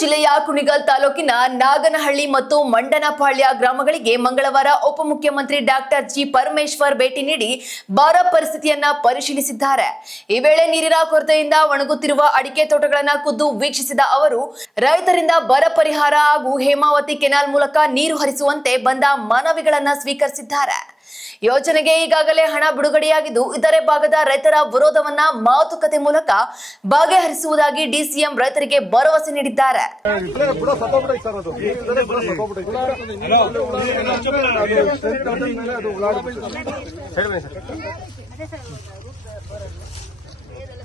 ಜಿಲ್ಲೆಯ ಕುಣಿಗಲ್ ತಾಲೂಕಿನ ನಾಗನಹಳ್ಳಿ ಮತ್ತು ಮಂಡನಪಾಳ್ಯ ಗ್ರಾಮಗಳಿಗೆ ಮಂಗಳವಾರ ಉಪಮುಖ್ಯಮಂತ್ರಿ ಡಾಕ್ಟರ್ ಜಿ ಪರಮೇಶ್ವರ್ ಭೇಟಿ ನೀಡಿ ಬರ ಪರಿಸ್ಥಿತಿಯನ್ನ ಪರಿಶೀಲಿಸಿದ್ದಾರೆ. ಈ ವೇಳೆ ನೀರಿನ ಕೊರತೆಯಿಂದ ಒಣಗುತ್ತಿರುವ ಅಡಿಕೆ ತೋಟಗಳನ್ನು ಖುದ್ದು ವೀಕ್ಷಿಸಿದ ಅವರು ರೈತರಿಂದ ಬರ ಪರಿಹಾರ ಹಾಗೂ ಹೇಮಾವತಿ ಕೆನಾಲ್ ಮೂಲಕ ನೀರು ಹರಿಸುವಂತೆ ಬಂದ ಮನವಿಗಳನ್ನು ಸ್ವೀಕರಿಸಿದ್ದಾರೆ. ಯೋಜನೆಗೆ ಈಗಾಗಲೇ ಹಣ ಬಿಡುಗಡೆಯಾಗಿದ್ದು ಇತರೆ ಭಾಗದ ರೈತರ ವಿರೋಧವನ್ನ ಮಾತುಕತೆ ಮೂಲಕ ಬಗೆಹರಿಸುವುದಾಗಿ ಡಿಸಿಎಂ ರೈತರಿಗೆ ಭರವಸೆ ನೀಡಿದ್ದಾರೆ.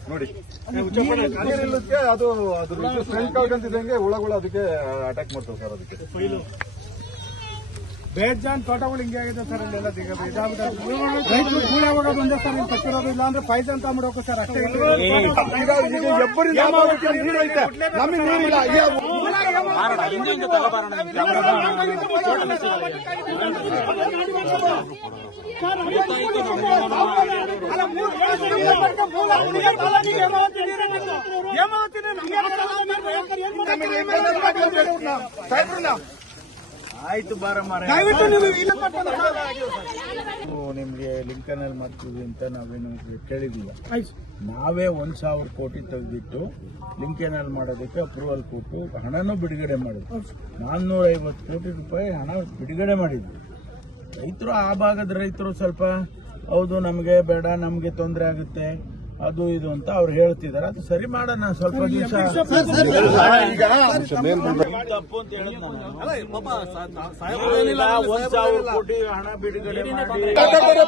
ನೋಡಿ ಅದು ಫ್ರಂಟ್ ಕಾಲ್ಕಂತಿದ್ದಂಗೆ ಹುಳಗಳು ಅದಕ್ಕೆ ಅಟ್ಯಾಕ್ ಮಾಡ್ತಾವೆ ಸರ್. ಅದಕ್ಕೆ ಬೇಜಾನ್ ತೋಟಗಳು ಹಿಂಗೆ ಆಗಿದೆ ಸರ್. ಇಲ್ಲೆಲ್ಲ ರೈತರು ಕೂಲಿ ಯಾವಾಗ ಬಂದೆ ಸರ್ ಇಲ್ಲಿ ತಪ್ಪಿರೋದು ಇಲ್ಲ ಅಂದ್ರೆ ಪೈಸೆ ಅಂತ ಮಾಡ್ಬೇಕು ಸರ್. ಅಷ್ಟೇ ನೀರು ಐತೆ, ನಮಗೆ ನೀರಿಲ್ಲ. ಆಯ್ತು ಬಾರಮ್ಮ, ನಿಮ್ಗೆ ಲಿಂಕನಲ್ಲಿ ಮಾಡ್ತೀವಿ ಅಂತ ನಾವೇನು ಕೇಳಿದಿಲ್ಲ. ನಾವೇ 1,000 ಕೋಟಿ ತೆಗೆದಿಟ್ಟು ಲಿಂಕೇನಲ್ ಮಾಡೋದಕ್ಕೆ ಅಪ್ರೂವಲ್ ಕೊಟ್ಟು ಹಣನೂ ಬಿಡುಗಡೆ ಮಾಡಿದ್ವಿ. 450 ಕೋಟಿ ರೂಪಾಯಿ ಹಣ ಬಿಡುಗಡೆ ಮಾಡಿದ್ವಿ. ರೈತರು ಆ ಭಾಗದ ರೈತರು ಸ್ವಲ್ಪ ಹೌದು ನಮಗೆ ಬೇಡ, ನಮಗೆ ತೊಂದರೆ ಆಗುತ್ತೆ ಅದು ಇದು ಅಂತ ಅವ್ರು ಹೇಳ್ತಿದ್ದಾರೆ. ಅದು ಸರಿ ಮಾಡೋಣ, ಸ್ವಲ್ಪ ದಿವಸ ತಪ್ಪು ಅಂತ ಹೇಳಿದ್ ನಾನು. 1,000 ಕೋಟಿ ಹಣ ಬಿಡುಗಡೆ ಮಾಡಿ